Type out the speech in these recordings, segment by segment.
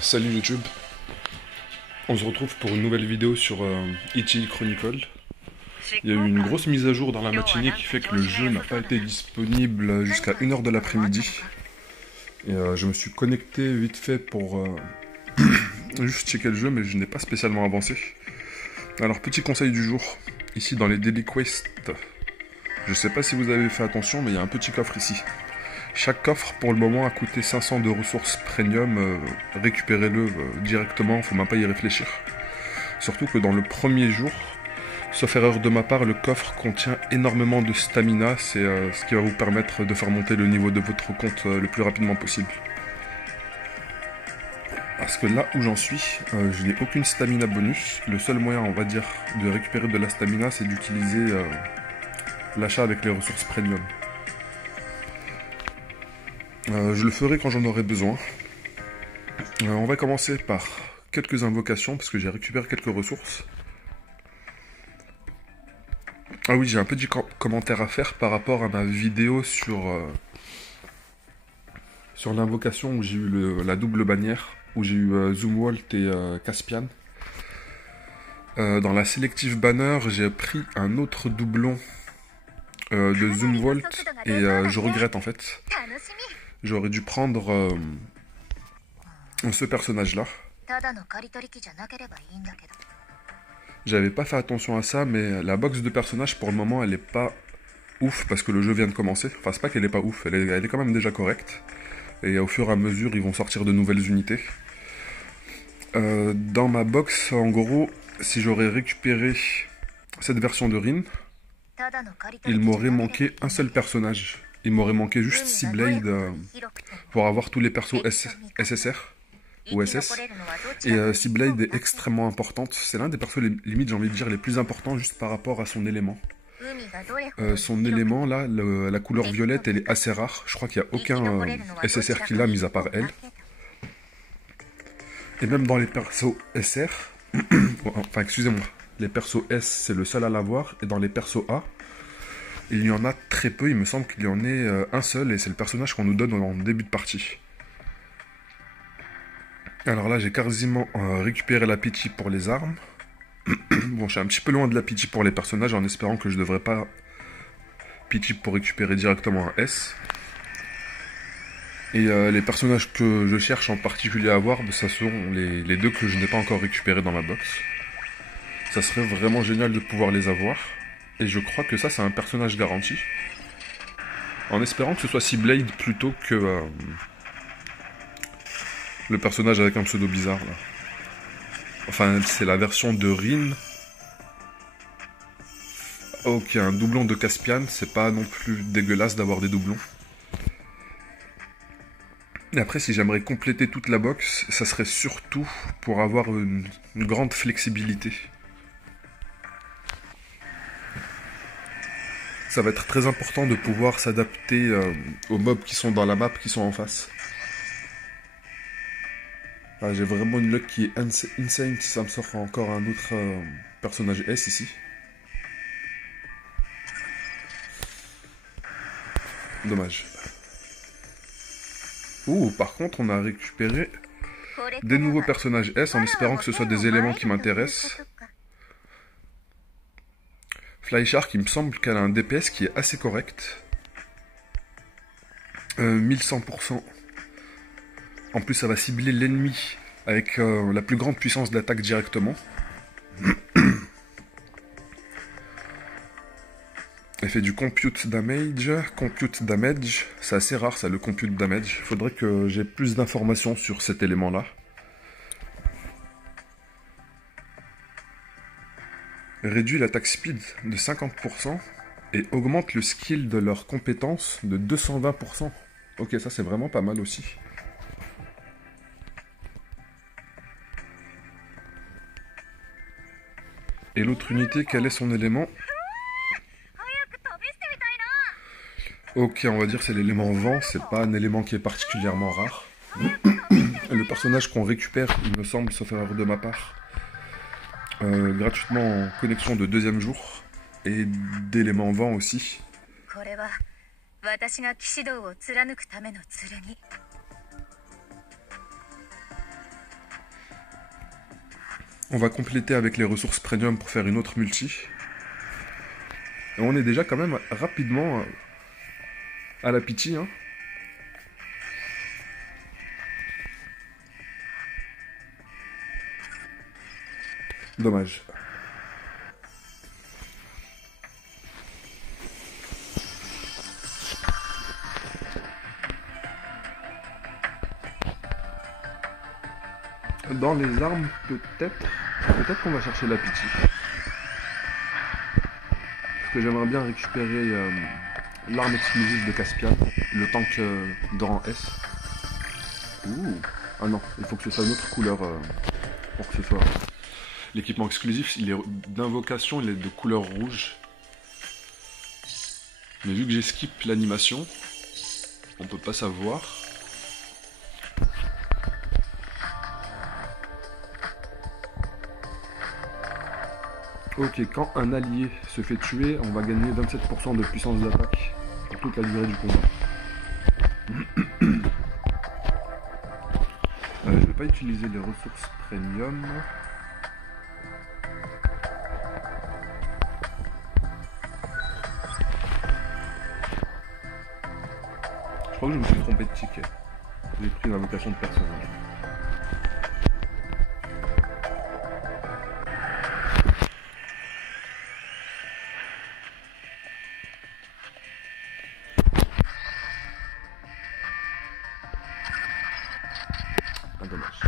Salut YouTube, on se retrouve pour une nouvelle vidéo sur Ichi Chronicle. Il y a eu une grosse mise à jour dans la matinée qui fait que le jeu n'a pas été disponible jusqu'à 1h de l'après-midi. Et je me suis connecté vite fait pour juste checker le jeu, mais je n'ai pas spécialement avancé. Alors petit conseil du jour, ici dans les Daily Quests, je sais pas si vous avez fait attention, mais il y a un petit coffre ici. Chaque coffre pour le moment a coûté 500 de ressources premium, récupérez-le directement, faut même pas y réfléchir. Surtout que dans le premier jour, sauf erreur de ma part, le coffre contient énormément de stamina, c'est ce qui va vous permettre de faire monter le niveau de votre compte le plus rapidement possible. Parce que là où j'en suis, je n'ai aucune stamina bonus, le seul moyen on va dire de récupérer de la stamina c'est d'utiliser l'achat avec les ressources premium. Je le ferai quand j'en aurai besoin. On va commencer par quelques invocations, parce que j'ai récupéré quelques ressources. Ah oui, j'ai un petit commentaire à faire par rapport à ma vidéo sur l'invocation où j'ai eu la double bannière, où j'ai eu Zumwalt et Caspian. Dans la Selective Banner, j'ai pris un autre doublon de Zumwalt, et je regrette en fait. J'aurais dû prendre ce personnage-là. J'avais pas fait attention à ça, mais la box de personnages pour le moment elle est pas ouf parce que le jeu vient de commencer. Enfin, c'est pas qu'elle est pas ouf, elle est quand même déjà correcte. Et au fur et à mesure, ils vont sortir de nouvelles unités. Dans ma box, en gros, si j'aurais récupéré cette version de Rin, il m'aurait manqué un seul personnage. Il m'aurait manqué juste Seablade pour avoir tous les persos SSR ou SS. Et Seablade est extrêmement importante. C'est l'un des persos, limite, j'ai envie de dire, les plus importants juste par rapport à son élément. Son élément, là, la couleur violette, elle est assez rare. Je crois qu'il n'y a aucun SSR qui l'a, mis à part elle. Et même dans les persos SR, enfin, excusez-moi, les persos S, c'est le seul à l'avoir. Et dans les persos A, il y en a très peu. Il me semble qu'il y en ait un seul, et c'est le personnage qu'on nous donne en début de partie. Alors là, j'ai quasiment récupéré la Peachy pour les armes. Bon, je suis un petit peu loin de la Peachy pour les personnages, en espérant que je devrais pas Peachy pour récupérer directement un S. Et les personnages que je cherche en particulier à avoir, ce sont les deux que je n'ai pas encore récupérés dans ma box. Ça serait vraiment génial de pouvoir les avoir. Et je crois que ça, c'est un personnage garanti. En espérant que ce soit Seablade plutôt que le personnage avec un pseudo bizarre là. Enfin, c'est la version de Rin. Ok, un doublon de Caspian, c'est pas non plus dégueulasse d'avoir des doublons. Et après, si j'aimerais compléter toute la box, ça serait surtout pour avoir une grande flexibilité. Ça va être très important de pouvoir s'adapter aux mobs qui sont dans la map, qui sont en face. Ah, j'ai vraiment une luck qui est insane si ça me sort encore un autre personnage S ici. Dommage. Ouh, par contre, on a récupéré des nouveaux personnages S en espérant que ce soit des éléments qui m'intéressent. Flyshark, il me semble qu'elle a un DPS qui est assez correct. 1100%. En plus, ça va cibler l'ennemi avec la plus grande puissance d'attaque directement. Elle fait du compute damage. Compute damage, c'est assez rare ça, le compute damage. Il faudrait que j'ai plus d'informations sur cet élément-là. Réduit l'attaque speed de 50% et augmente le skill de leurs compétences de 220%. Ok, ça c'est vraiment pas mal aussi. Et l'autre unité, quel est son élément? Ok, on va dire c'est l'élément vent, c'est pas un élément qui est particulièrement rare. Le personnage qu'on récupère, il me semble, sauf erreur de ma part, gratuitement en connexion de deuxième jour, et d'éléments vent aussi. On va compléter avec les ressources premium pour faire une autre multi. Et on est déjà quand même rapidement à la pitié, hein. Dommage. Dans les armes, peut-être qu'on va chercher la pitié. Parce que j'aimerais bien récupérer l'arme exclusive de Caspian, le tank de rang S. Ouh. Ah non, il faut que ce soit une autre couleur pour que ce soit... L'équipement exclusif, il est d'invocation, il est de couleur rouge. Mais vu que j'ai skip l'animation, on peut pas savoir. Ok, quand un allié se fait tuer, on va gagner 27% de puissance d'attaque pour toute la durée du combat. Je vais pas utiliser les ressources premium. Je crois que je me suis trompé de ticket. J'ai pris l'invocation de personnage. Ah, dommage.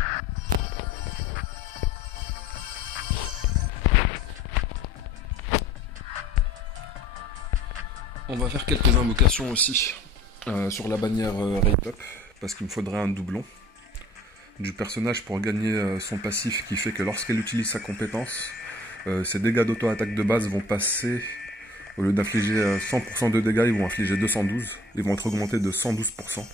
On va faire quelques invocations aussi sur la bannière Rate Up, parce qu'il me faudrait un doublon du personnage pour gagner son passif qui fait que lorsqu'elle utilise sa compétence, ses dégâts d'auto-attaque de base vont passer, au lieu d'infliger 100% de dégâts, ils vont infliger 212, ils vont être augmentés de 112%.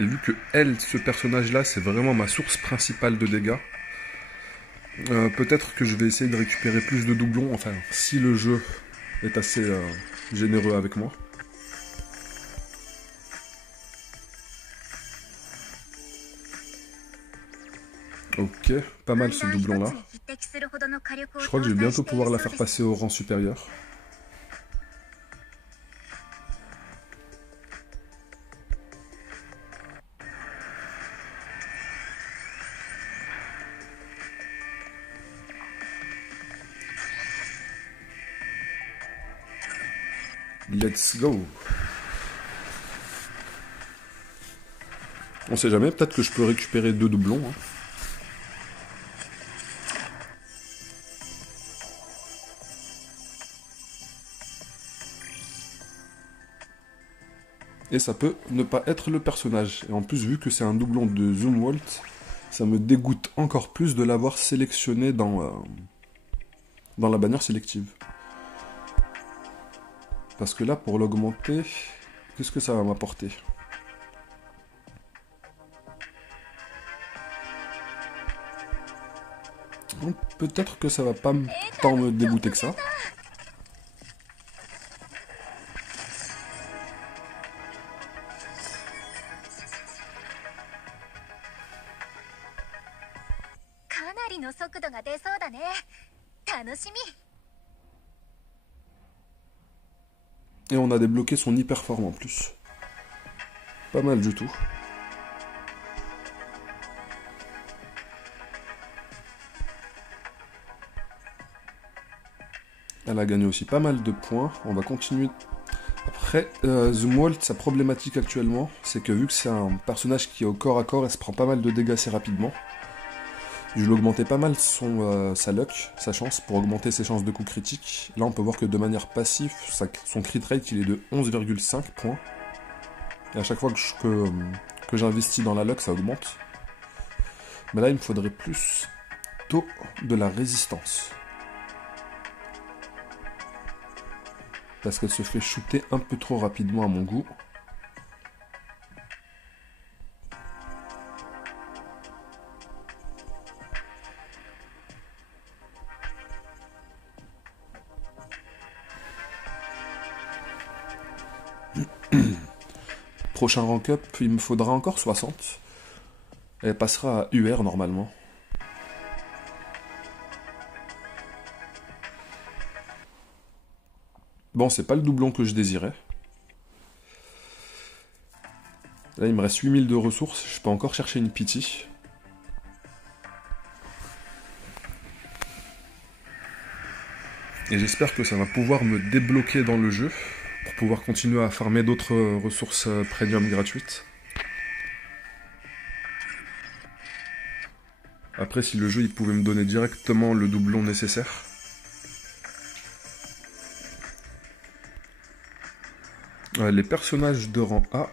Et vu que elle, ce personnage-là, c'est vraiment ma source principale de dégâts, peut-être que je vais essayer de récupérer plus de doublons, enfin, si le jeu est assez généreux avec moi. Ok, pas mal ce doublon-là. Je crois que je vais bientôt pouvoir la faire passer au rang supérieur. Let's go. On sait jamais, peut-être que je peux récupérer 2 doublons. Hein. Et ça peut ne pas être le personnage. Et en plus, vu que c'est un doublon de Zumwalt, ça me dégoûte encore plus de l'avoir sélectionné dans la bannière sélective. Parce que là, pour l'augmenter, qu'est-ce que ça va m'apporter? Peut-être que ça va pas tant me dégoûter que ça. Et on a débloqué son hyperforme en plus. Pas mal du tout. Elle a gagné aussi pas mal de points. On va continuer. Après, Zumwalt, sa problématique actuellement, c'est que vu que c'est un personnage qui est au corps à corps, elle se prend pas mal de dégâts assez rapidement. Je lui ai augmenté pas mal sa luck, sa chance, pour augmenter ses chances de coups critiques. Là, on peut voir que de manière passive, son crit rate, il est de 11,5 points. Et à chaque fois que j'investis dans la luck, ça augmente. Mais là, il me faudrait plus de la résistance. Parce qu'elle se fait shooter un peu trop rapidement à mon goût. Prochain rank up, il me faudra encore 60. Elle passera à UR normalement. Bon, c'est pas le doublon que je désirais. Là, il me reste 8000 de ressources. Je peux encore chercher une pity. Et j'espère que ça va pouvoir me débloquer dans le jeu pour pouvoir continuer à farmer d'autres ressources premium gratuites. Après, si le jeu il pouvait me donner directement le doublon nécessaire. Les personnages de rang A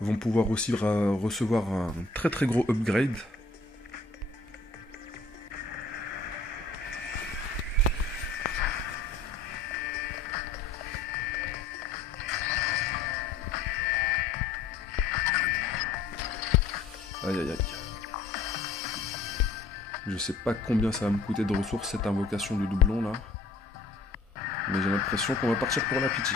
vont pouvoir aussi recevoir un très très gros upgrade. Aïe aïe aïe. Je sais pas combien ça va me coûter de ressources cette invocation de doublon là. Mais j'ai l'impression qu'on va partir pour la pity.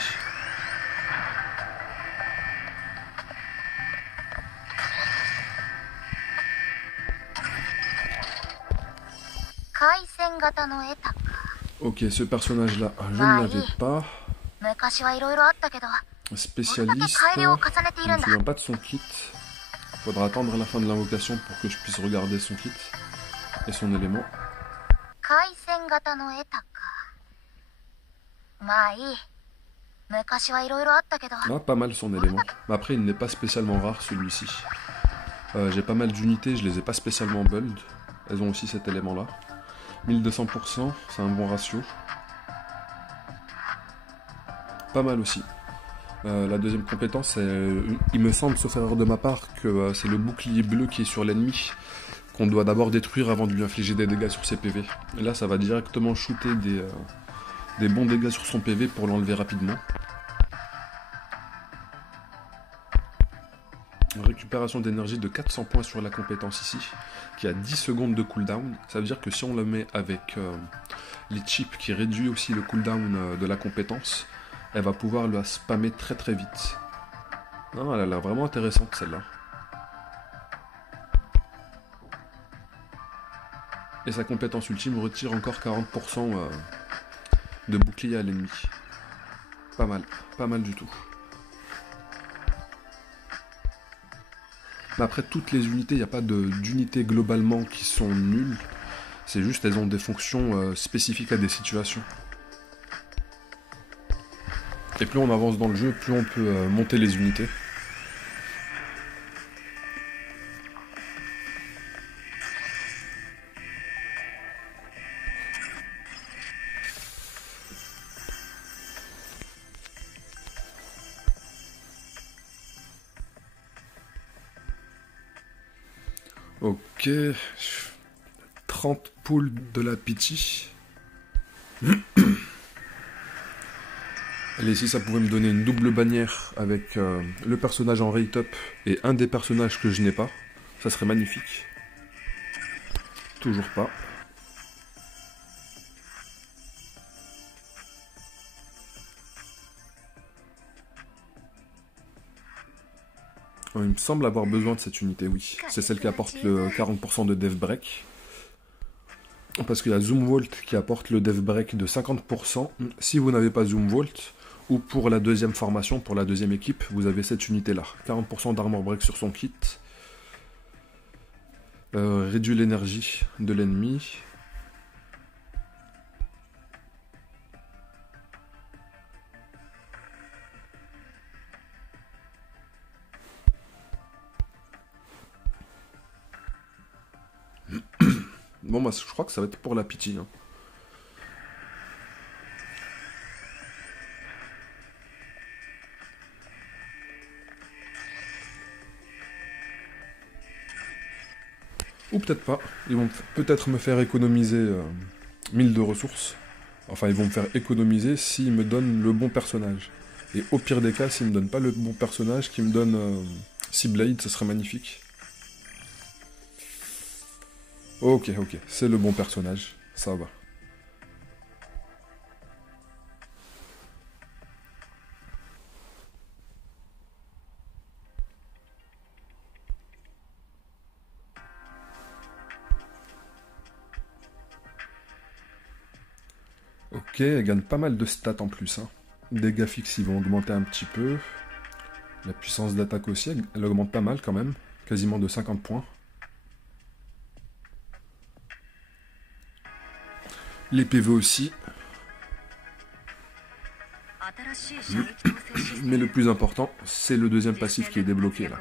Ok, ce personnage là, je ne l'avais pas. Spécialiste, je ne me souviens pas de son kit. Faudra attendre la fin de l'invocation pour que je puisse regarder son kit et son élément. Ah, pas mal son élément. Mais après, il n'est pas spécialement rare celui-ci. J'ai pas mal d'unités, je les ai pas spécialement build. Elles ont aussi cet élément là. 1200%, c'est un bon ratio. Pas mal aussi. La deuxième compétence, il me semble, sauf erreur de ma part, que c'est le bouclier bleu qui est sur l'ennemi, qu'on doit d'abord détruire avant de lui infliger des dégâts sur ses PV. Et là, ça va directement shooter des bons dégâts sur son PV pour l'enlever rapidement. Récupération d'énergie de 400 points sur la compétence ici, qui a 10 secondes de cooldown. Ça veut dire que si on le met avec les chips qui réduit aussi le cooldown de la compétence, elle va pouvoir la spammer très très vite. Non, elle a l'air vraiment intéressante celle-là. Et sa compétence ultime retire encore 40% de bouclier à l'ennemi. Pas mal du tout. Mais après, toutes les unités, il n'y a pas d'unités globalement qui sont nulles. C'est juste elles ont des fonctions spécifiques à des situations. Et plus on avance dans le jeu, plus on peut monter les unités. Ok, 30 poules de la pity. Allez, si ça pouvait me donner une double bannière avec le personnage en rate up et un des personnages que je n'ai pas, ça serait magnifique. Toujours pas. Il me semble avoir besoin de cette unité, oui. C'est celle qui apporte le 40% de dev break. Parce qu'il y a Zoom Vault qui apporte le dev break de 50%. Si vous n'avez pas Zoom Vault, ou pour la deuxième formation, pour la deuxième équipe, vous avez cette unité-là. 40% d'armor break sur son kit. Réduit l'énergie de l'ennemi. Bon, bah, je crois que ça va être pour la pity. Hein. Ou peut-être pas. Ils vont peut-être me faire économiser 1000 de ressources. Enfin, ils vont me faire économiser s'ils me donnent le bon personnage. Et au pire des cas, s'ils me donnent pas le bon personnage, qu'ils me donnent Seablade, ce serait magnifique. Ok, c'est le bon personnage. Ça va. Ok, elle gagne pas mal de stats en plus. Hein. Dégâts fixes, ils vont augmenter un petit peu. La puissance d'attaque aussi, elle augmente pas mal quand même. Quasiment de 50 points. Les PV aussi. Mais le plus important, c'est le deuxième passif qui est débloqué là.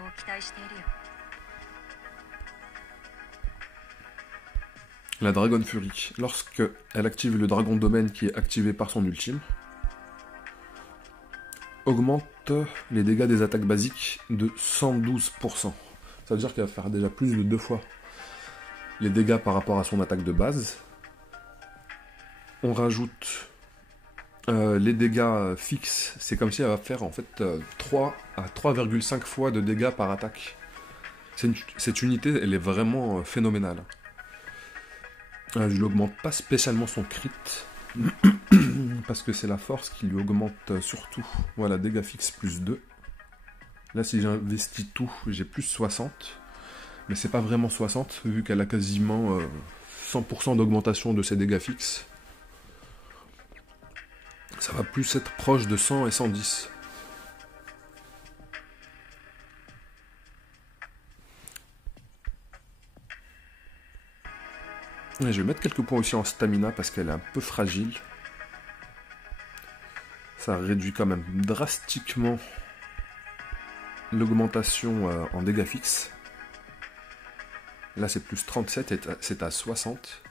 La Dragon Fury. Lorsque elle active le Dragon Domaine qui est activé par son ultime, augmente les dégâts des attaques basiques de 112%. Ça veut dire qu'elle va faire déjà plus de 2 fois les dégâts par rapport à son attaque de base. On rajoute les dégâts fixes. C'est comme si elle va faire en fait 3 à 3,5 fois de dégâts par attaque. Cette unité, elle est vraiment phénoménale. Je ne l'augmente pas spécialement son crit. Parce que c'est la force qui lui augmente surtout. Voilà, dégâts fixes plus 2. Là, si j'investis tout, j'ai plus 60. Mais c'est pas vraiment 60, vu qu'elle a quasiment 100% d'augmentation de ses dégâts fixes. Ça va plus être proche de 100 et 110. Et je vais mettre quelques points aussi en stamina parce qu'elle est un peu fragile. Ça réduit quand même drastiquement l'augmentation en dégâts fixes. Là c'est plus 37 et c'est à 60.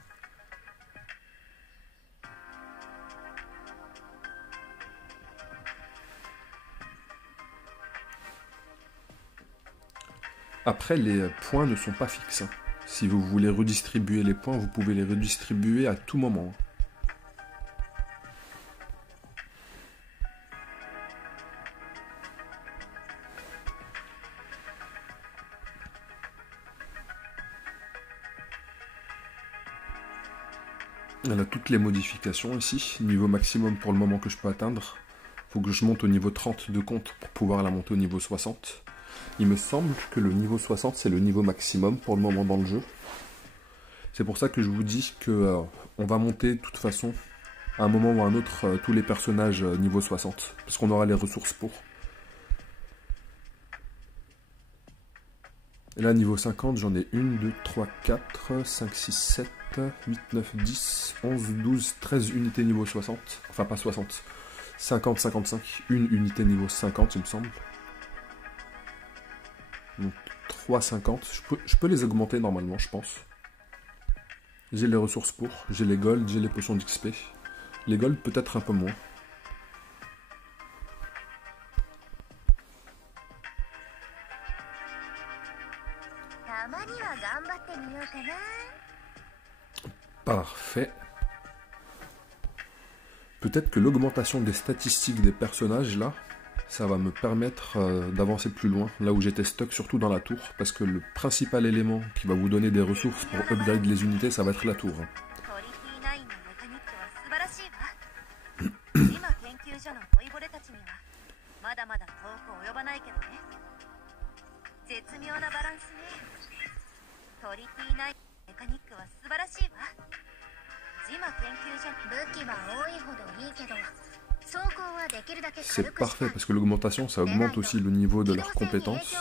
Après les points ne sont pas fixes. Si vous voulez redistribuer les points, vous pouvez les redistribuer à tout moment. Elle a toutes les modifications ici. Niveau maximum pour le moment que je peux atteindre. Il faut que je monte au niveau 30 de compte pour pouvoir la monter au niveau 60. Il me semble que le niveau 60 c'est le niveau maximum pour le moment dans le jeu. C'est pour ça que je vous dis que on va monter de toute façon à un moment ou à un autre tous les personnages niveau 60. Parce qu'on aura les ressources pour. Et là niveau 50 j'en ai 1, 2, 3, 4, 5, 6, 7, 8, 9, 10, 11, 12, 13 unités niveau 60. Enfin pas 60. 50, 55. Une unité niveau 50 il me semble. Donc 3, 50. Je peux les augmenter normalement je pense. J'ai les ressources pour. J'ai les gold, j'ai les potions d'XP. Les gold peut-être un peu moins. Parfait. Peut-être que l'augmentation des statistiques des personnages, là, ça va me permettre d'avancer plus loin, là où j'étais stuck, surtout dans la tour, parce que le principal élément qui va vous donner des ressources pour upgrade les unités, ça va être la tour. C'est parfait parce que l'augmentation ça augmente aussi le niveau de leurs compétences.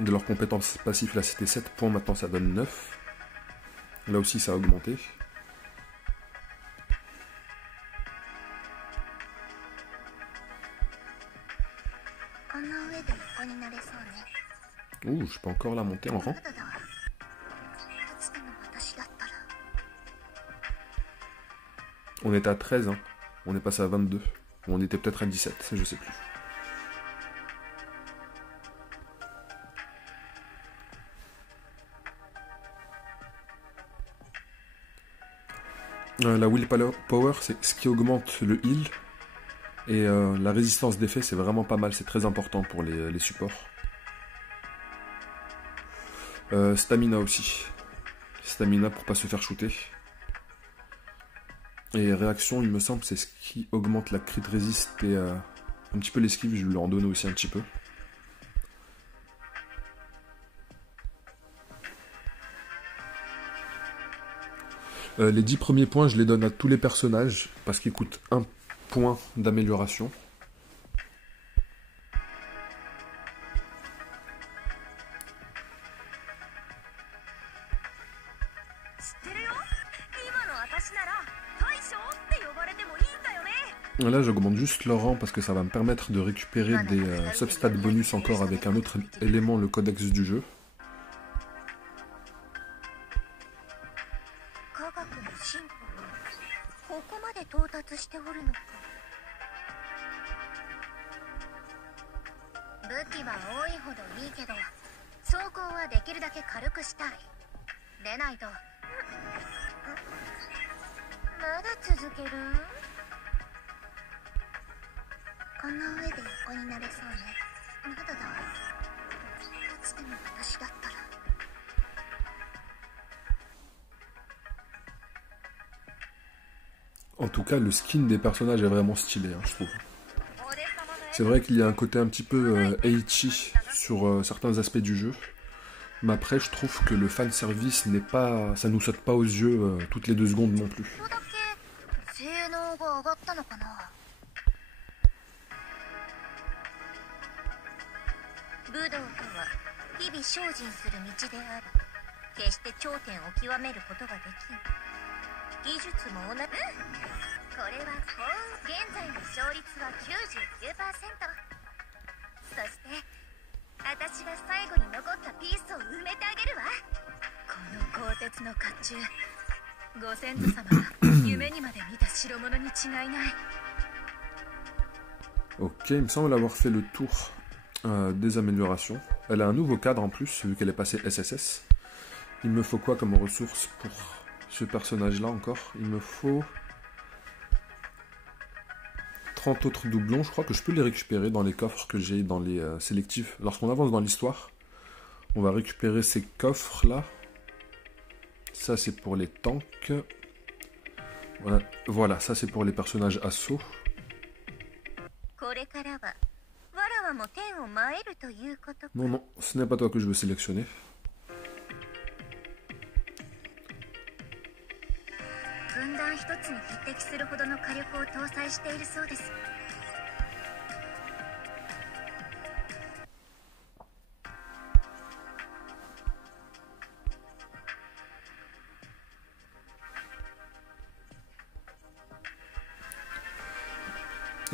De leurs compétences passives là c'était 7 points, maintenant ça donne 9. Là aussi ça a augmenté. Ouh, je peux encore la monter en rang. On était à 13, hein. On est passé à 22. Ou on était peut-être à 17, je sais plus. La willpower, c'est ce qui augmente le heal. Et la résistance d'effet, c'est vraiment pas mal, c'est très important pour les supports. Stamina aussi. Stamina pour pas se faire shooter. Et réaction, il me semble, c'est ce qui augmente la crit résist et un petit peu l'esquive, je vais lui en donner aussi un petit peu. Les 10 premiers points, je les donne à tous les personnages, parce qu'ils coûtent 1 point d'amélioration. Là, j'augmente juste leur rang parce que ça va me permettre de récupérer des substats bonus encore avec un autre élément, le codex du jeu. En tout cas, le skin des personnages est vraiment stylé, hein, je trouve. C'est vrai qu'il y a un côté un petit peu ecchi sur certains aspects du jeu. Mais après, je trouve que le fanservice n'est pas... ça nous saute pas aux yeux toutes les 2 secondes non plus. Ok, il me semble avoir fait le tour des améliorations. Elle a un nouveau cadre en plus, vu qu'elle est passée SSS. Il me faut quoi comme ressources pour ce personnage-là encore? Il me faut 30 autres doublons. Je crois que je peux les récupérer dans les coffres que j'ai dans les sélectifs. Lorsqu'on avance dans l'histoire, on va récupérer ces coffres-là. Ça, c'est pour les tanks. Voilà, ça, c'est pour les personnages assaut. Non, non, ce n'est pas toi que je veux sélectionner.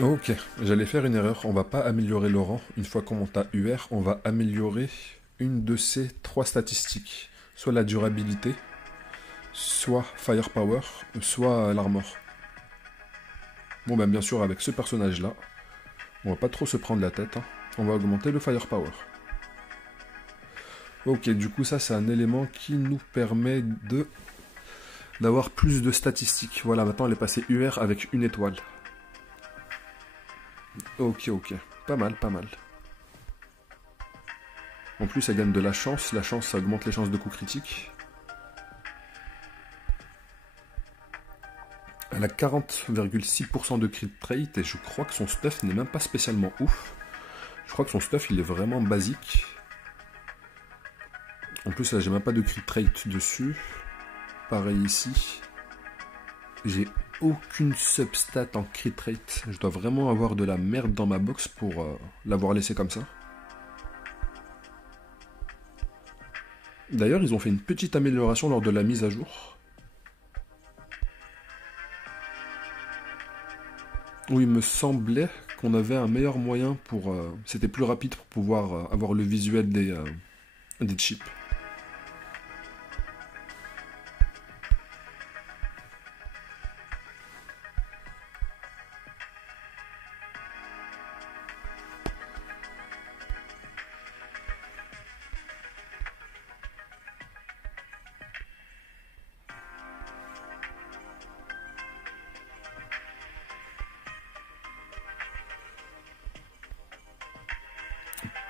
Ok, j'allais faire une erreur, on va pas améliorer le rang. Une fois qu'on monte à UR, on va améliorer une de ces 3 statistiques. Soit la durabilité, soit firepower, soit l'armor. Bon ben bien sûr avec ce personnage là, on va pas trop se prendre la tête, hein. On va augmenter le firepower. Ok, du coup ça c'est un élément qui nous permet d'avoir plus de statistiques. Voilà, maintenant elle est passée UR avec 1 étoile. Ok, ok. Pas mal, pas mal. En plus, elle gagne de la chance. La chance, ça augmente les chances de coups critiques. Elle a 40,6% de crit rate et je crois que son stuff n'est même pas spécialement ouf. Je crois que son stuff, il est vraiment basique. En plus, là, j'ai même pas de crit rate dessus. Pareil ici. J'ai aucune substat en crit rate. Je dois vraiment avoir de la merde dans ma box pour l'avoir laissé comme ça. D'ailleurs, ils ont fait une petite amélioration lors de la mise à jour. Où il me semblait qu'on avait un meilleur moyen pour... c'était plus rapide pour pouvoir avoir le visuel des chips.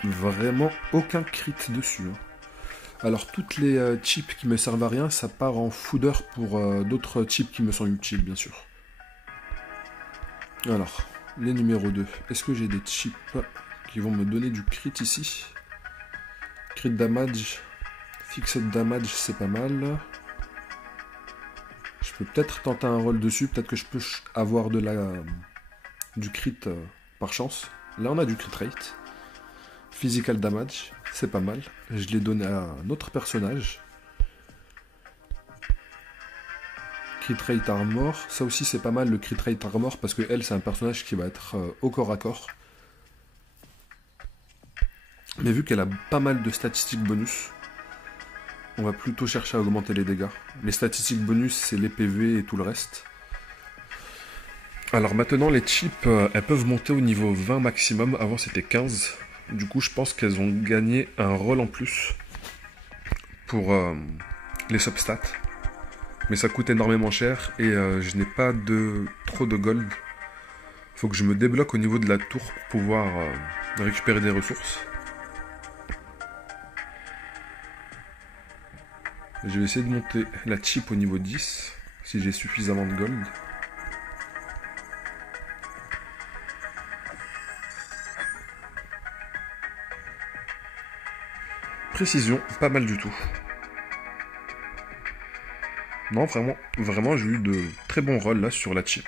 Vraiment aucun crit dessus. Hein. Alors toutes les chips qui me servent à rien, ça part en foudre pour d'autres chips qui me sont utiles, bien sûr. Alors, les numéros 2. Est-ce que j'ai des chips qui vont me donner du crit ici? Crit damage, fixed damage, c'est pas mal. Je vais peut-être tenter un roll dessus, peut-être que je peux avoir du crit par chance. Là on a du crit rate. Physical damage, c'est pas mal. Je l'ai donné à un autre personnage. Crit rate armor, ça aussi c'est pas mal le crit rate armor parce que elle c'est un personnage qui va être au corps à corps. Mais vu qu'elle a pas mal de statistiques bonus, on va plutôt chercher à augmenter les dégâts. Les statistiques bonus c'est les PV et tout le reste. Alors maintenant les chips elles peuvent monter au niveau 20 maximum, avant c'était 15. Du coup je pense qu'elles ont gagné un rôle en plus pour les substats. Mais ça coûte énormément cher et je n'ai pas trop de gold. Faut que je me débloque au niveau de la tour pour pouvoir récupérer des ressources. Je vais essayer de monter la chip au niveau 10, si j'ai suffisamment de gold. Précision, pas mal du tout. Non, vraiment, j'ai eu de très bons rolls là sur la chip.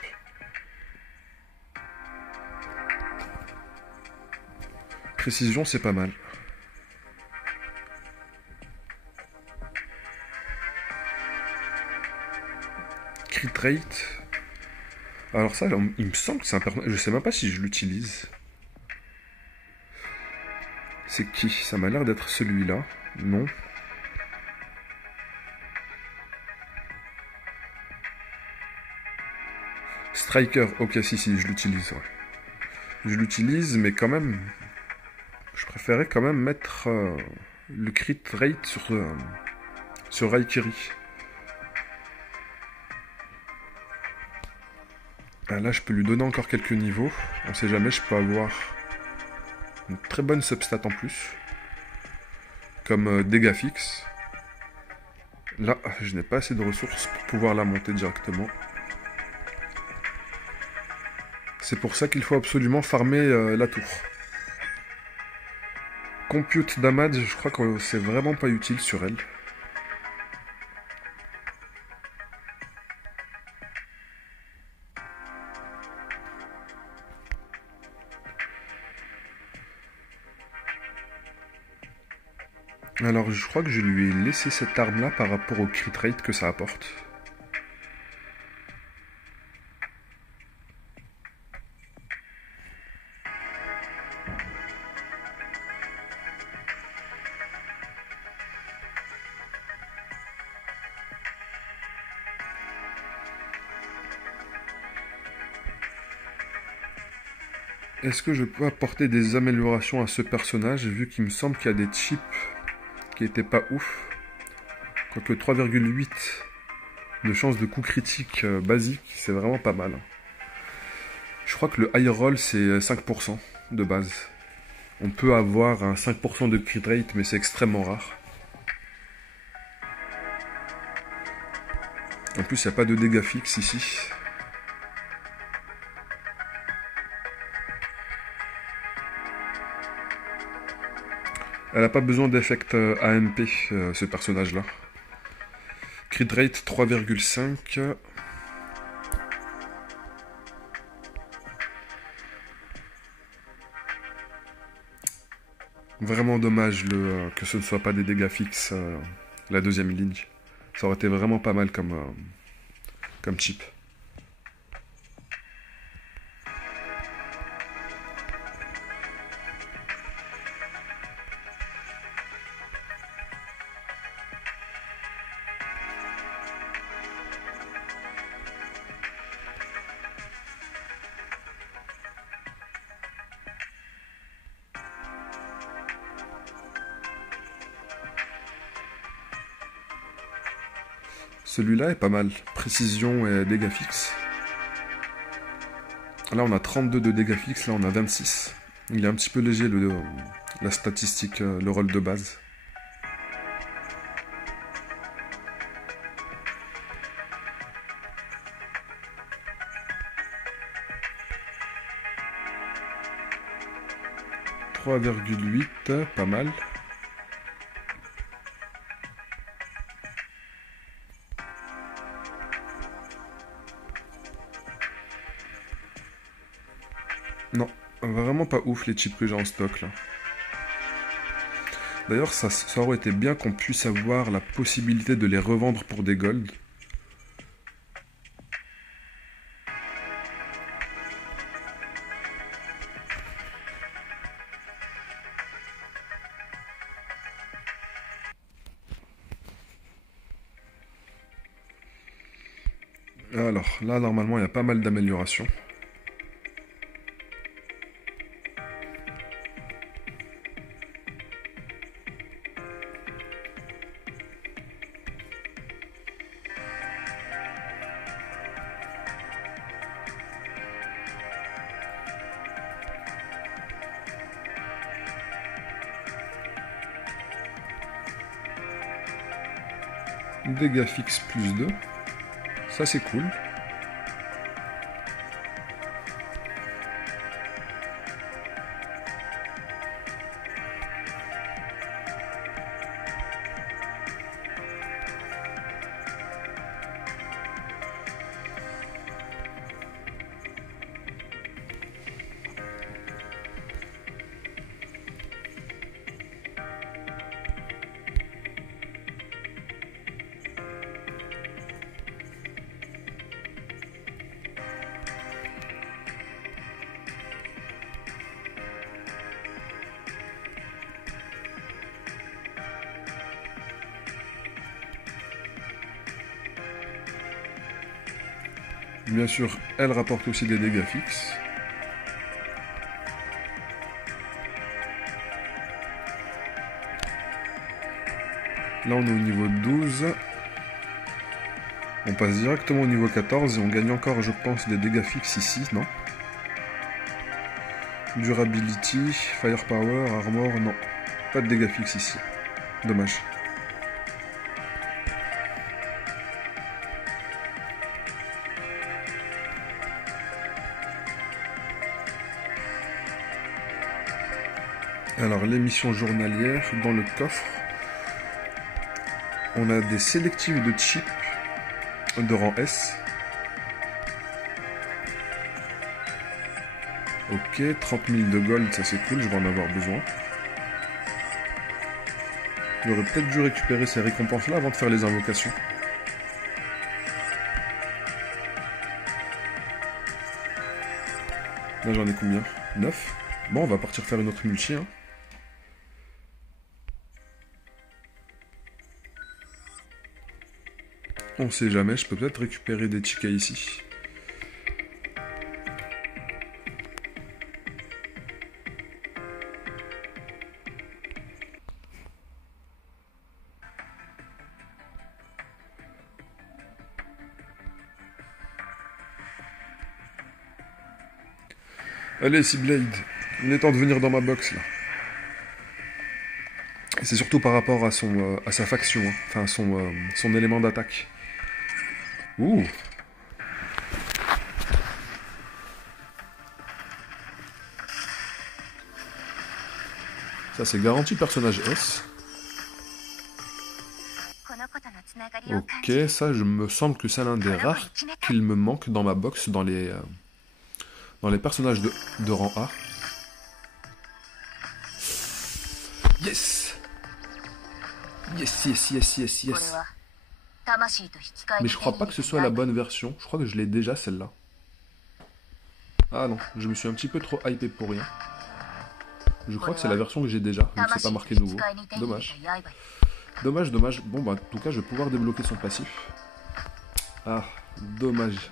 Précision, c'est pas mal. Crit rate. Alors ça, il me semble que c'est un personnage... Je sais même pas si je l'utilise. C'est qui? Ça m'a l'air d'être celui-là. Non. Striker, ok, si, je l'utilise, ouais. Je l'utilise, mais quand même, je préférais quand même mettre le crit rate sur Raikiri. Là, je peux lui donner encore quelques niveaux. On sait jamais, je peux avoir une très bonne substat en plus. Comme dégâts fixes. Là, je n'ai pas assez de ressources pour pouvoir la monter directement. C'est pour ça qu'il faut absolument farmer la tour. Compute damage, je crois que c'est vraiment pas utile sur elle. Alors je crois que je lui ai laissé cette arme là par rapport au crit rate que ça apporte. Est-ce que je peux apporter des améliorations à ce personnage vu qu'il me semble qu'il y a des chips qui étaient pas ouf. Quoique 3,8 de chance de coup critique basique, c'est vraiment pas mal. Je crois que le high roll c'est 5% de base. On peut avoir un 5% de crit rate mais c'est extrêmement rare. En plus il n'y a pas de dégâts fixes ici. Elle n'a pas besoin d'effect AMP, ce personnage-là. Crit rate 3,5. Vraiment dommage que ce ne soit pas des dégâts fixes, la deuxième ligne. Ça aurait été vraiment pas mal comme chip. Celui-là est pas mal. Précision et dégâts fixes. Là, on a 32 de dégâts fixes. Là, on a 26. Il est un petit peu léger, la statistique, le rôle de base. « 3,8, pas mal. » Non, vraiment pas ouf les chips que j'ai en stock là. D'ailleurs, ça aurait été bien qu'on puisse avoir la possibilité de les revendre pour des golds. Alors, là, normalement, il y a pas mal d'améliorations. Dégâts fixes plus 2. Ça, c'est cool. Bien sûr, elle rapporte aussi des dégâts fixes. Là, on est au niveau 12. On passe directement au niveau 14 et on gagne encore, je pense, des dégâts fixes ici, non? Durability, Firepower, Armor, non. Pas de dégâts fixes ici. Dommage. Alors, les missions journalières, dans le coffre, on a des sélectifs de chips de rang S. Ok, 30 000 de gold, ça c'est cool, je vais en avoir besoin. J'aurais peut-être dû récupérer ces récompenses-là avant de faire les invocations. Là j'en ai combien? 9. Bon, on va partir faire une autre multi, hein. On sait jamais, je peux peut-être récupérer des chikas ici. Allez, Seablade, il est temps de venir dans ma box, là. Et c'est surtout par rapport à sa faction, hein. Enfin, son élément d'attaque. Ouh. Ça, c'est garanti personnage S. Ok, ça, je me semble que c'est l'un des rares qu'il me manque dans ma box, dans les personnages de rang A. Yes! Yes, yes, yes, yes, yes. Mais je crois pas que ce soit la bonne version. Je crois que je l'ai déjà, celle-là. Ah non, je me suis un petit peu trop hypé pour rien. Je crois que c'est la version que j'ai déjà, donc c'est pas marqué nouveau. Dommage. Dommage, dommage. Bon, bah, en tout cas, je vais pouvoir débloquer son passif. Ah, dommage.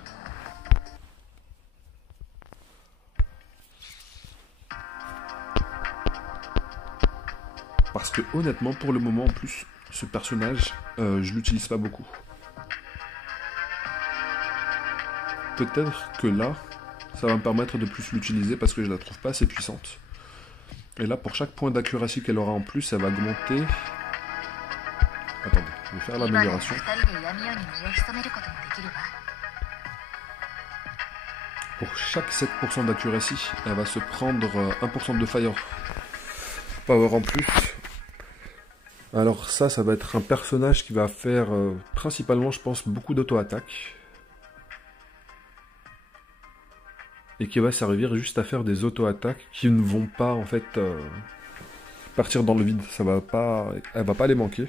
Parce que, honnêtement, pour le moment, en plus, ce personnage, je l'utilise pas beaucoup. Peut-être que là, ça va me permettre de plus l'utiliser parce que je la trouve pas assez puissante. Et là, pour chaque point d'accuracy qu'elle aura en plus, elle va augmenter... Attendez, je vais faire l'amélioration. Pour chaque 7% d'accuracy, elle va se prendre 1% de fire power en plus. Alors ça va être un personnage qui va faire principalement, je pense, beaucoup d'auto-attaque. et qui va servir juste à faire des auto-attaques qui ne vont pas en fait partir dans le vide. Ça va pas, elle va pas les manquer.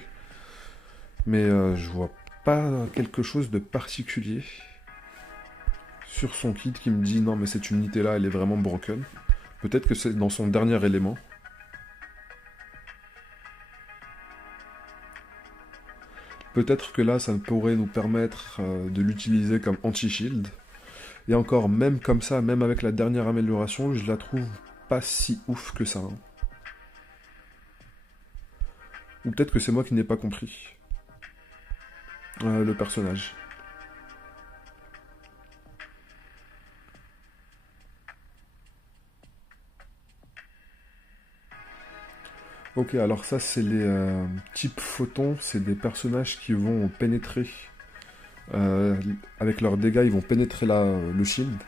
Mais je vois pas quelque chose de particulier sur son kit qui me dit non mais cette unité là elle est vraiment broken. Peut-être que c'est dans son dernier élément. Peut-être que là ça pourrait nous permettre de l'utiliser comme anti-shield. Et encore, même comme ça, même avec la dernière amélioration, je la trouve pas si ouf que ça. Hein. Ou peut-être que c'est moi qui n'ai pas compris le personnage. Ok, alors ça c'est les types photons, c'est des personnages qui vont pénétrer, avec leurs dégâts, ils vont pénétrer le shield.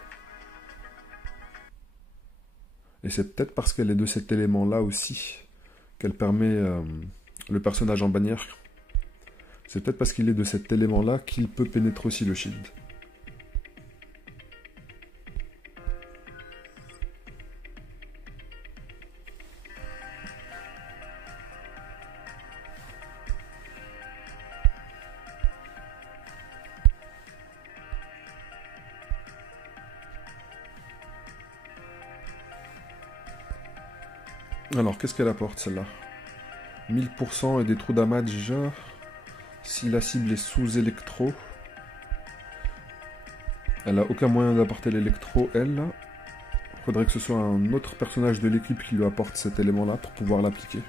Et c'est peut-être parce qu'elle est de cet élément-là aussi qu'elle permet le personnage en bannière. C'est peut-être parce qu'il est de cet élément-là qu'il peut pénétrer aussi le shield. Alors, qu'est-ce qu'elle apporte, celle-là? 1000% et des trous damage si la cible est sous électro. Elle a aucun moyen d'apporter l'électro, elle. Faudrait que ce soit un autre personnage de l'équipe qui lui apporte cet élément-là pour pouvoir l'appliquer.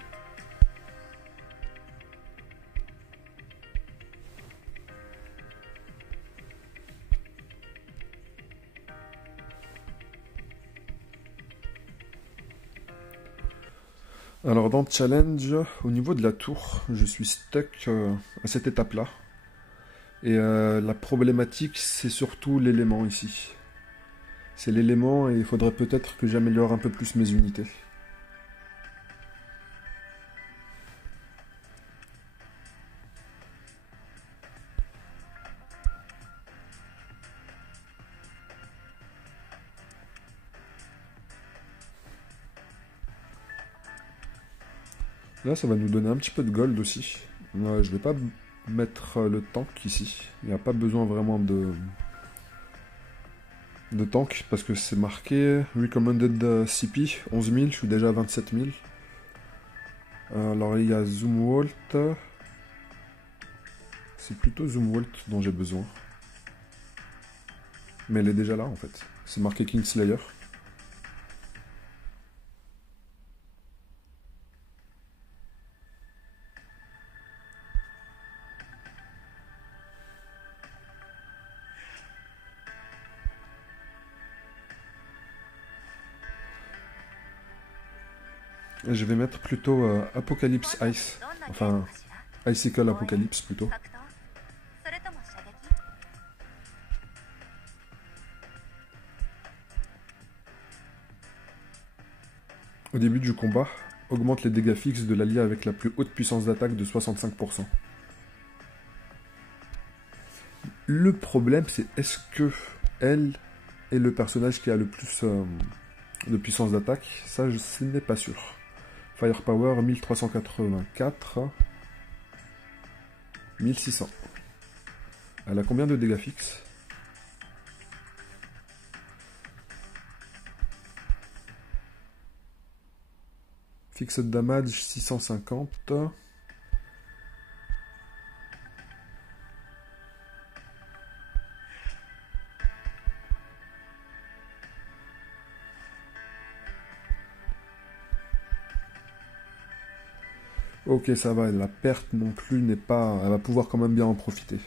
Alors dans Challenge, au niveau de la tour, je suis stuck à cette étape-là. Et la problématique, c'est surtout l'élément ici. C'est l'élément et il faudrait peut-être que j'améliore un peu plus mes unités. Là, ça va nous donner un petit peu de gold aussi. Je vais pas mettre le tank ici. Il n'y a pas besoin vraiment de tank parce que c'est marqué Recommended CP 11 000. Je suis déjà à 27 000. Alors, il y a Zoomwalt. C'est plutôt Zoomwalt dont j'ai besoin. Mais elle est déjà là en fait. C'est marqué Kingslayer. Et je vais mettre plutôt Apocalypse Ice. Enfin, Icicle Apocalypse plutôt. Au début du combat, augmente les dégâts fixes de l'allié avec la plus haute puissance d'attaque de 65%. Le problème, c'est est-ce que elle est le personnage qui a le plus de puissance d'attaque? Ça, je n'ai pas sûr. Firepower 1384. 1600. Elle a combien de dégâts fixes? Fixed damage 650. Ok, ça va, la perte non plus n'est pas... Elle va pouvoir quand même bien en profiter.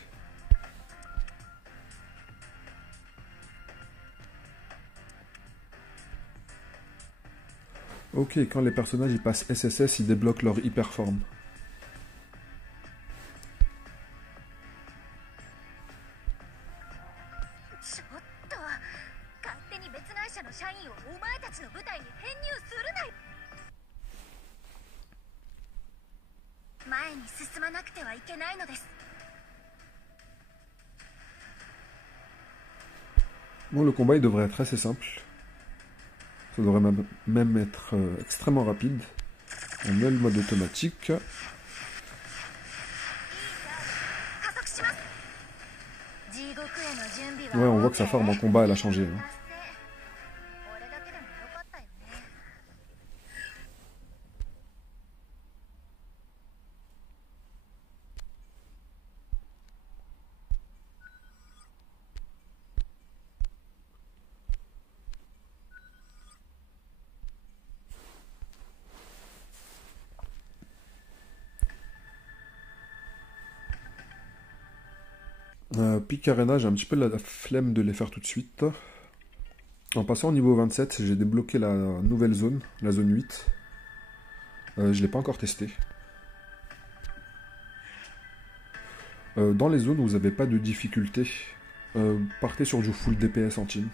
Ok, quand les personnages ils passent SSS, ils débloquent leur hyperforme. Bon, le combat il devrait être assez simple. Ça devrait même être extrêmement rapide. On met le mode automatique. Ouais, on voit que sa forme en combat, elle a changé. Hein. Peak Arena, j'ai un petit peu la flemme de les faire tout de suite. En passant au niveau 27, j'ai débloqué la nouvelle zone, la zone 8. Je ne l'ai pas encore testé. Dans les zones où vous n'avez pas de difficulté, partez sur du full DPS en team.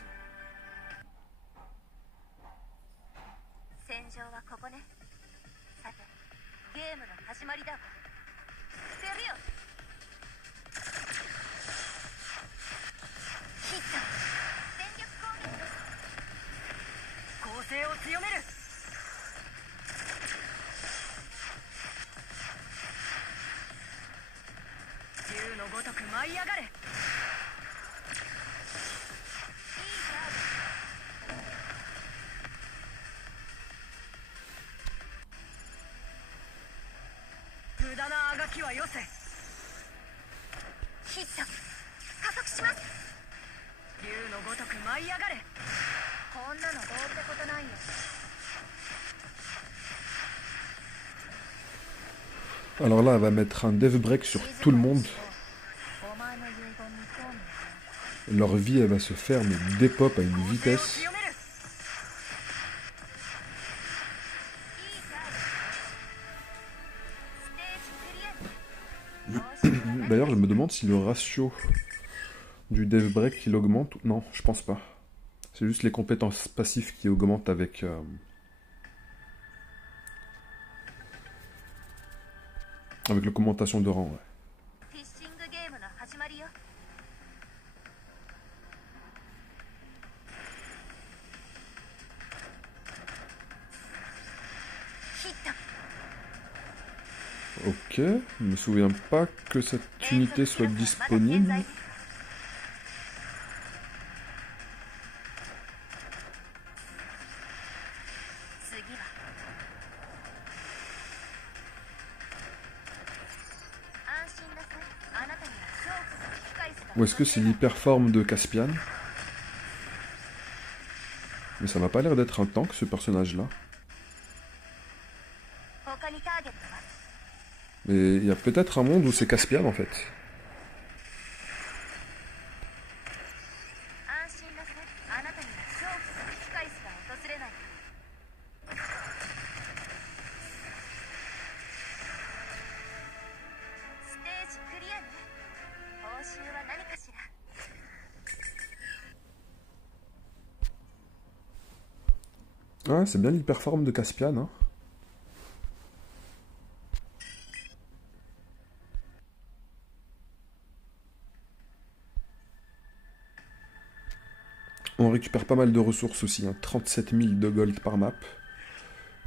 Alors là, elle va mettre un death break sur tout le monde. Leur vie, elle va se faire mais dépop à une vitesse. D'ailleurs, je me demande si le ratio du death break il augmente. Non, je pense pas. C'est juste les compétences passives qui augmentent avec... avec l'augmentation de rang, ouais. Ok, je me souviens pas que cette unité soit disponible. Ou est-ce que c'est l'hyperforme de Caspian? Mais ça m'a pas l'air d'être un tank, ce personnage-là. Mais il y a peut-être un monde où c'est Caspian, en fait. Ouais, c'est bien l'hyperforme de Caspian, hein. On récupère pas mal de ressources aussi, hein. 37 000 de gold par map.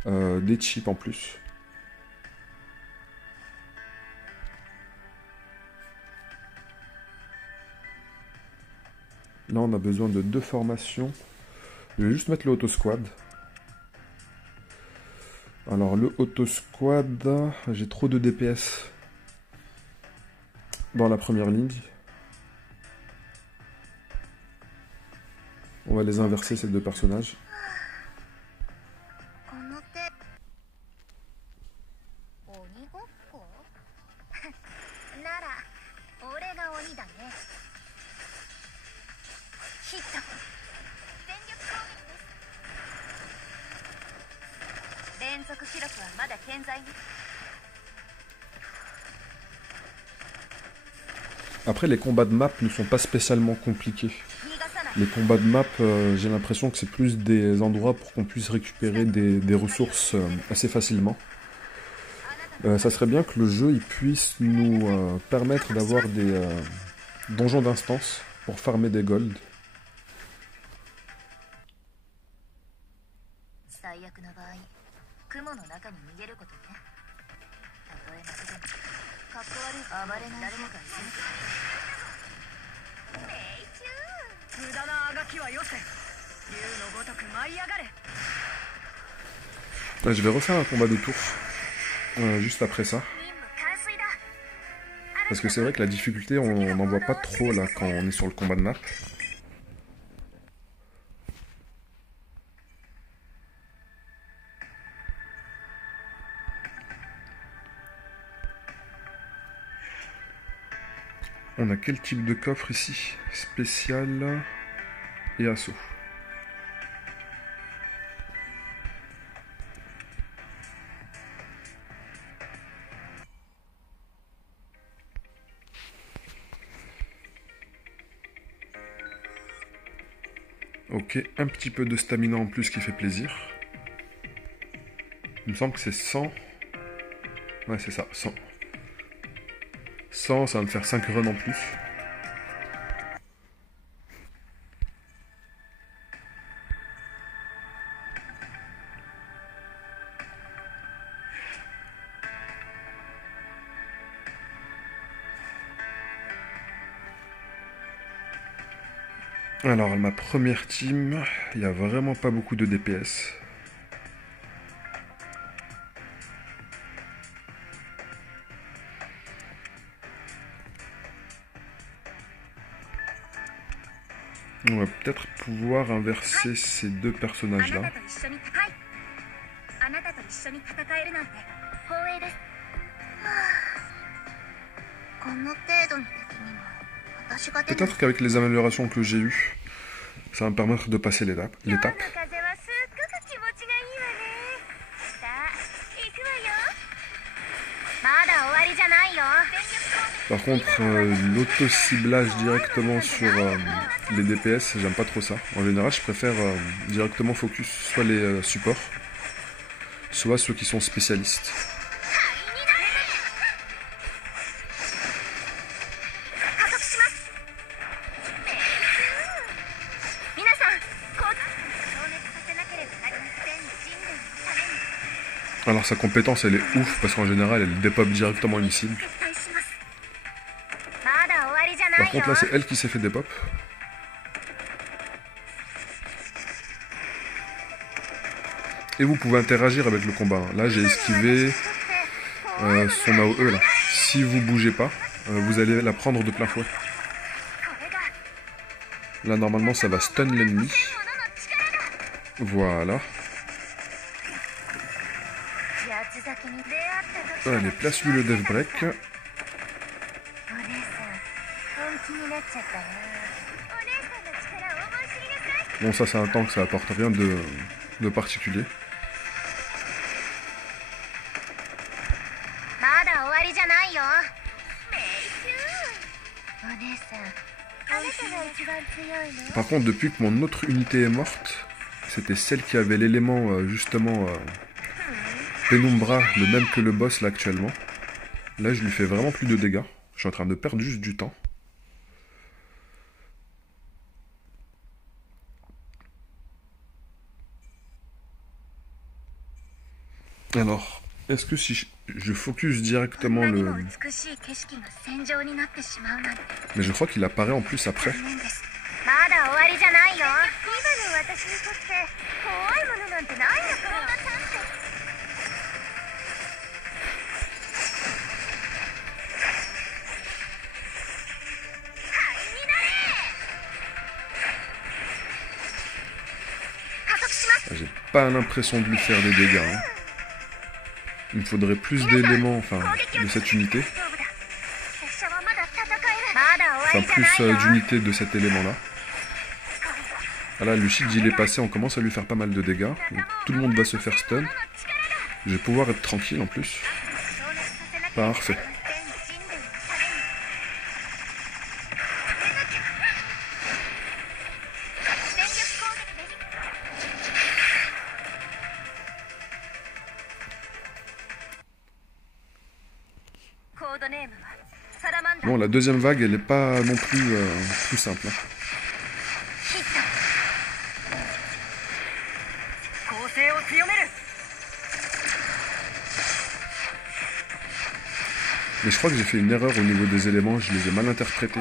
Des chips en plus. Là, on a besoin de 2 formations. Je vais juste mettre le auto-squad. Alors, le auto-squad, j'ai trop de DPS dans la première ligne. On va les inverser, ces deux personnages. Après, les combats de map ne sont pas spécialement compliqués. Les combats de map, j'ai l'impression que c'est plus des endroits pour qu'on puisse récupérer des ressources assez facilement. Ça serait bien que le jeu il puisse nous permettre d'avoir des donjons d'instance pour farmer des gold. Je vais refaire un combat de tour juste après ça. Parce que c'est vrai que la difficulté, on n'en voit pas trop là quand on est sur le combat de map. On a quel type de coffre ici? Spécial et assaut. Ok, un petit peu de stamina en plus qui fait plaisir. Il me semble que c'est 100. Ouais, c'est ça, 100. 100, ça va me faire 5 runs en plus. Alors, ma première team, il n'y a vraiment pas beaucoup de DPS. On va peut-être pouvoir inverser ces deux personnages-là. Peut-être qu'avec les améliorations que j'ai eues, ça va me permettre de passer l'étape. Par contre, l'auto-ciblage directement sur les DPS, j'aime pas trop ça. En général, je préfère directement focus soit les supports, soit ceux qui sont spécialistes. Alors sa compétence elle est ouf parce qu'en général elle dépop directement une cible. Par contre là c'est elle qui s'est fait dépop. Et vous pouvez interagir avec le combat. Là j'ai esquivé son AOE là. Si vous bougez pas, vous allez la prendre de plein fouet. Là normalement ça va stun l'ennemi. Voilà. Allez, place-lui le death break. Bon, ça c'est un tank, ça apporte rien de particulier. Par contre, depuis que mon autre unité est morte, c'était celle qui avait l'élément justement Penumbra, le même que le boss là actuellement. Là je lui fais vraiment plus de dégâts. Je suis en train de perdre juste du temps. Alors, est-ce que si je focus directement le... Mais je crois qu'il apparaît en plus après. J'ai pas l'impression de lui faire des dégâts. Hein. Il me faudrait plus d'éléments, enfin, de cette unité. Enfin, plus d'unités de cet élément-là. Voilà, le shield il est passé, on commence à lui faire pas mal de dégâts. Donc, tout le monde va se faire stun. Je vais pouvoir être tranquille en plus. Parfait. Bon, la deuxième vague, elle n'est pas non plus simple. Hein. Mais je crois que j'ai fait une erreur au niveau des éléments, je les ai mal interprétés.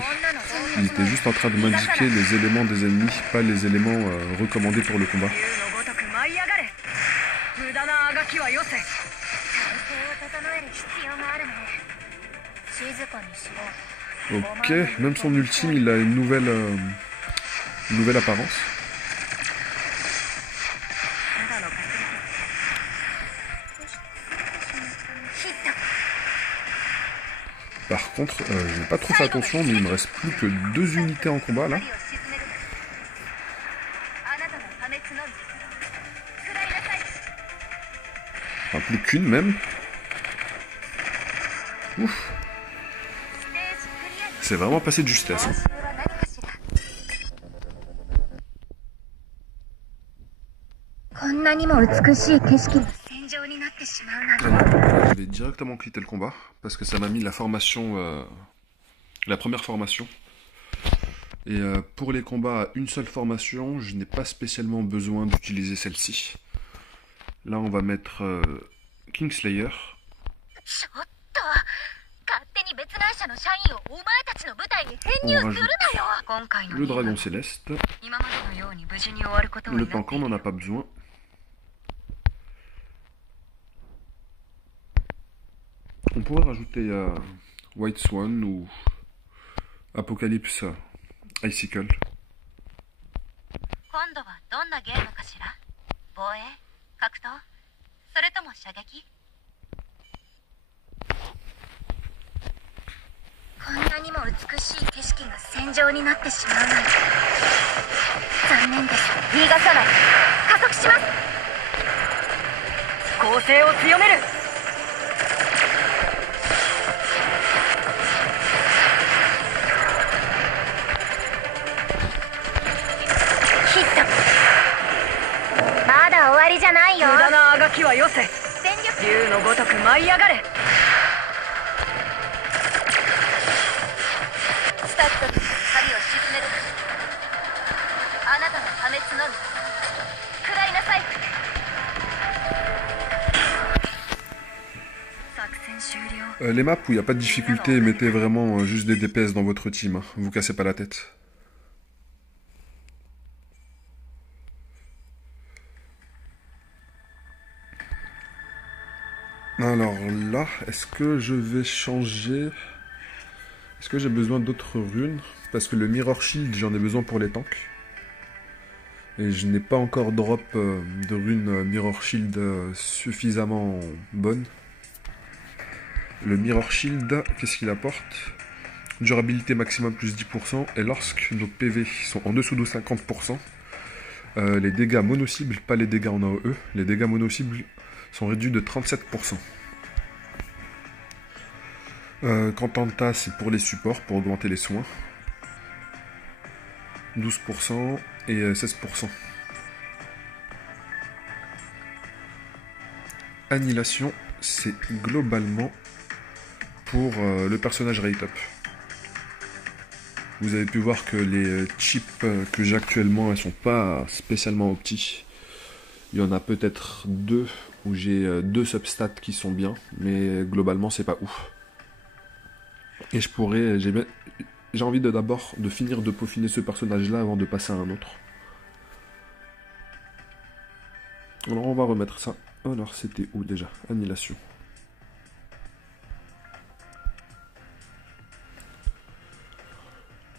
Il était juste en train de m'indiquer les éléments des ennemis, pas les éléments recommandés pour le combat. Ok, même son ultime, il a une nouvelle apparence. Par contre, je n'ai pas trop fait attention, mais il me reste plus que 2 unités en combat là. Enfin, plus qu'une même. Ouf. C'est vraiment passé de justesse. Hein. Je vais directement quitter le combat parce que ça m'a mis la formation, la première formation. Et pour les combats à une seule formation, je n'ai pas spécialement besoin d'utiliser celle-ci. Là, on va mettre Kingslayer. On rajoute le dragon céleste. Le tank, on n'en a pas besoin. On pourrait rajouter White Swan ou Apocalypse Icicle. Les maps où il n'y a pas de difficulté, mettez vraiment juste des DPS dans votre team, hein. Vous cassez pas la tête. Alors là, est-ce que je vais changer? Est-ce que j'ai besoin d'autres runes? Parce que le Mirror Shield, j'en ai besoin pour les tanks. Et je n'ai pas encore drop de runes Mirror Shield suffisamment bonne. Le Mirror Shield, qu'est-ce qu'il apporte? Durabilité maximum plus 10%. Et lorsque nos PV sont en dessous de 50%, les dégâts mono-cibles, pas les dégâts en AOE, les dégâts mono-cibles sont réduits de 37%. Quand on tas, c'est pour les supports, pour augmenter les soins. 12% et 16%. Annihilation, c'est globalement pour le personnage rate up. Vous avez pu voir que les chips que j'ai actuellement, elles sont pas spécialement opti. Il y en a peut-être 2 où j'ai 2 substats qui sont bien, mais globalement c'est pas ouf. Et je pourrais, j'ai envie d'abord de finir de peaufiner ce personnage là avant de passer à un autre. Alors on va remettre ça. Alors c'était où déjà? Annihilation.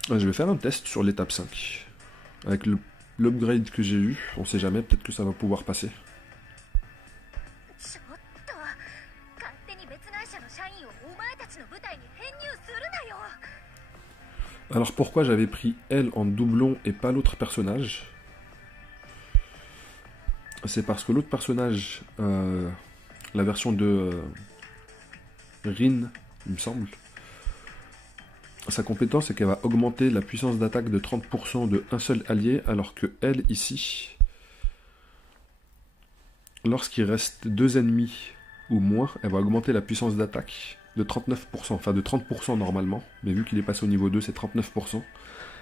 Je vais faire un test sur l'étape 5. Avec l'upgrade que j'ai eu, on sait jamais, peut-être que ça va pouvoir passer. Alors pourquoi j'avais pris elle en doublon et pas l'autre personnage? C'est parce que l'autre personnage, la version de Rin, il me semble, sa compétence c'est qu'elle va augmenter la puissance d'attaque de 30% de un seul allié, alors que elle, ici, lorsqu'il reste 2 ennemis ou moins, elle va augmenter la puissance d'attaque de 39%, enfin de 30% normalement, mais vu qu'il est passé au niveau 2, c'est 39%.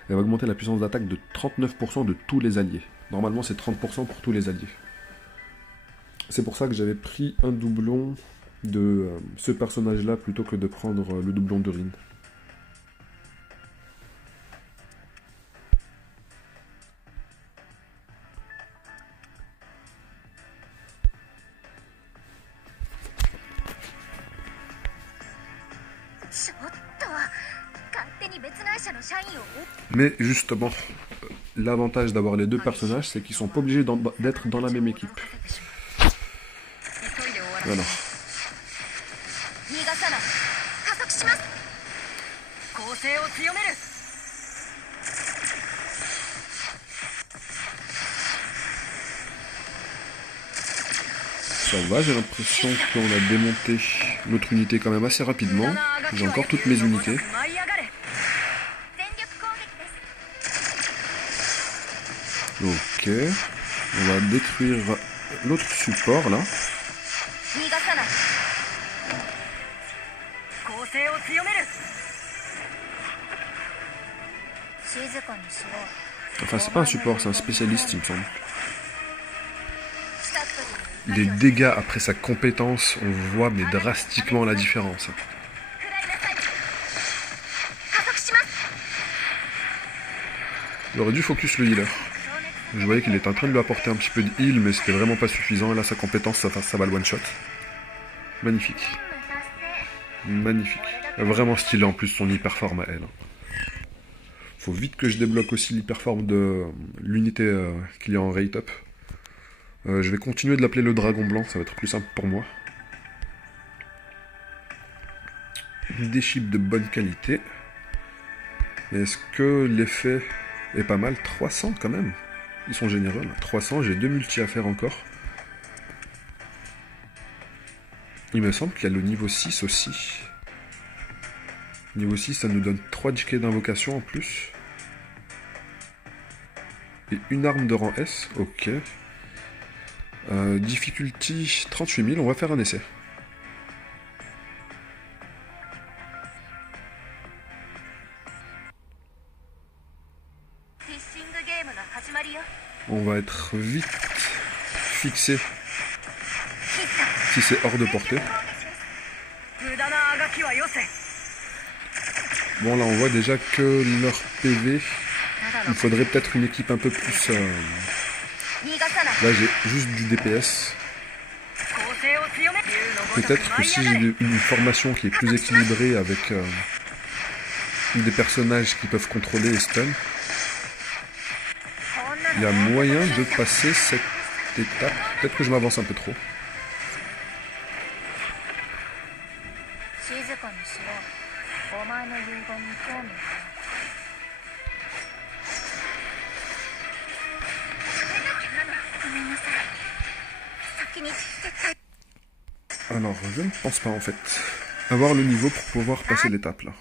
Elle va augmenter la puissance d'attaque de 39% de tous les alliés. Normalement, c'est 30% pour tous les alliés. C'est pour ça que j'avais pris un doublon de ce personnage-là plutôt que de prendre le doublon de Rin. Mais justement, l'avantage d'avoir les deux personnages, c'est qu'ils sont pas obligés d'être dans la même équipe. Voilà. Ça va, j'ai l'impression qu'on a démonté notre unité quand même assez rapidement. J'ai encore toutes mes unités. Ok, on va détruire l'autre support là. Enfin, c'est pas un support, c'est un spécialiste, il me semble. Les dégâts après sa compétence, on voit mais drastiquement la différence. J'aurais dû focus le healer. Je voyais qu'il était en train de lui apporter un petit peu de heal, mais c'était vraiment pas suffisant. Et là, sa compétence, ça va le one-shot. Magnifique. Magnifique. Vraiment stylé en plus son hyperforme à elle. Faut vite que je débloque aussi l'hyperforme de l'unité qu'il y a en rate up. Je vais continuer de l'appeler le dragon blanc, ça va être plus simple pour moi. Des chips de bonne qualité. Est-ce que l'effet est pas mal? 300 quand même. Ils sont généreux là. 300, j'ai 2 multi à faire encore. Il me semble qu'il y a le niveau 6 aussi. Niveau 6, ça nous donne 3 JK d'invocation en plus. Et une arme de rang S, ok. Difficulty 38 000, on va faire un essai. On va être vite fixé si c'est hors de portée. Bon, là on voit déjà que leur PV, il faudrait peut-être une équipe un peu plus... Là j'ai juste du DPS. Peut-être que si j'ai une formation qui est plus équilibrée avec des personnages qui peuvent contrôler et stun, il y a moyen de passer cette étape. Peut-être que je m'avance un peu trop. Alors, je ne pense pas en fait avoir le niveau pour pouvoir passer l'étape là.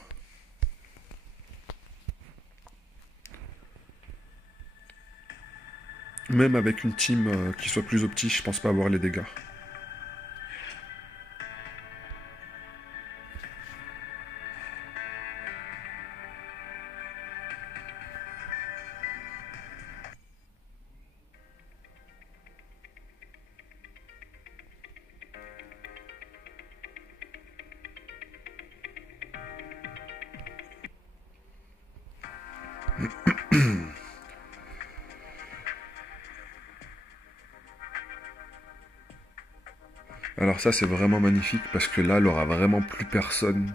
Même avec une team qui soit plus optique, je pense pas avoir les dégâts. Alors ça c'est vraiment magnifique parce que là elle aura vraiment plus personne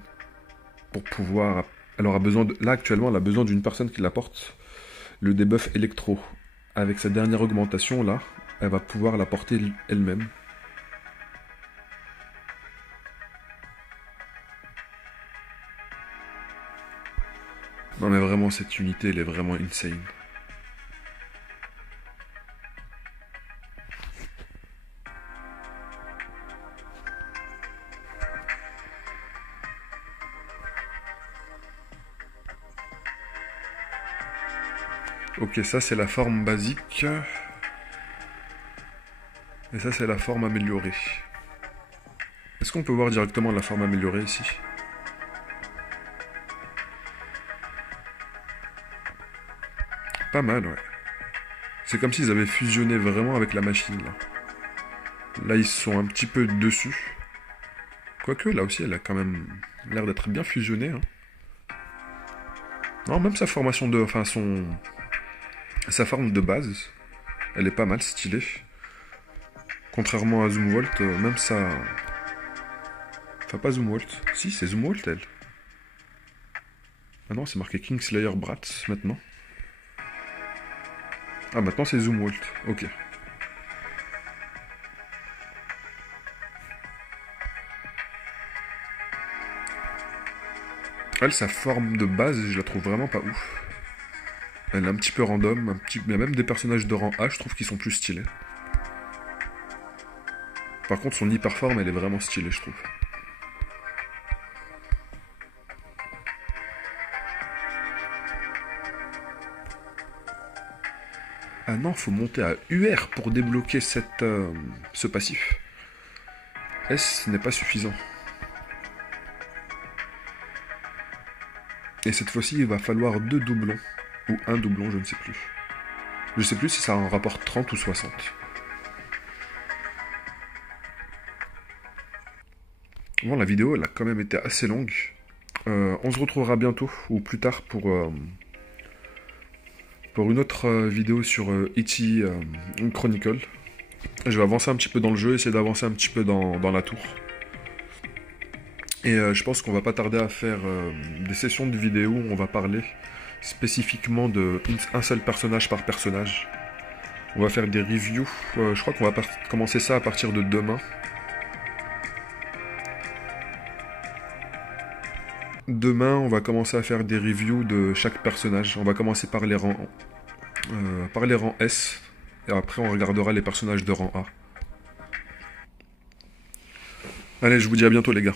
pour pouvoir... Elle aura besoin de... Là actuellement elle a besoin d'une personne qui l'apporte le debuff électro. Avec sa dernière augmentation là, elle va pouvoir l'apporter elle-même. Non mais vraiment cette unité elle est vraiment insane. Ok, ça c'est la forme basique. Et ça c'est la forme améliorée. Est-ce qu'on peut voir directement la forme améliorée ici? Pas mal, ouais. C'est comme s'ils avaient fusionné vraiment avec la machine, là. Là, ils sont un petit peu dessus. Quoique, là aussi, elle a quand même l'air d'être bien fusionnée. Hein. Non, même sa formation de... Enfin, sa forme de base, elle est pas mal stylée. Contrairement à Zumwalt, même ça... Enfin, pas Zumwalt. Si, c'est Zumwalt, elle. Ah non, c'est marqué Kingslayer Bratz, maintenant. Ah, maintenant c'est Zumwalt. Ok. Elle, sa forme de base, je la trouve vraiment pas ouf. Elle est un petit peu random, il y a même des personnages de rang A, je trouve qu'ils sont plus stylés. Par contre, son hyperforme, elle est vraiment stylée, je trouve. Ah non, faut monter à UR pour débloquer ce passif. S n'est pas suffisant. Et cette fois-ci, il va falloir 2 doublons. Ou un doublon, je ne sais plus. Je sais plus si ça en rapporte 30 ou 60. Bon, la vidéo, elle a quand même été assez longue. On se retrouvera bientôt, ou plus tard, pour une autre vidéo sur E.T. Chronicle. Je vais avancer un petit peu dans le jeu, essayer d'avancer un petit peu dans la tour. Et je pense qu'on va pas tarder à faire des sessions de vidéos où on va parler spécifiquement d'un seul personnage par personnage. On va faire des reviews, je crois qu'on va commencer ça à partir de demain. Demain, on va commencer à faire des reviews de chaque personnage. On va commencer par les rangs S, et après on regardera les personnages de rang A. Allez, je vous dis à bientôt les gars.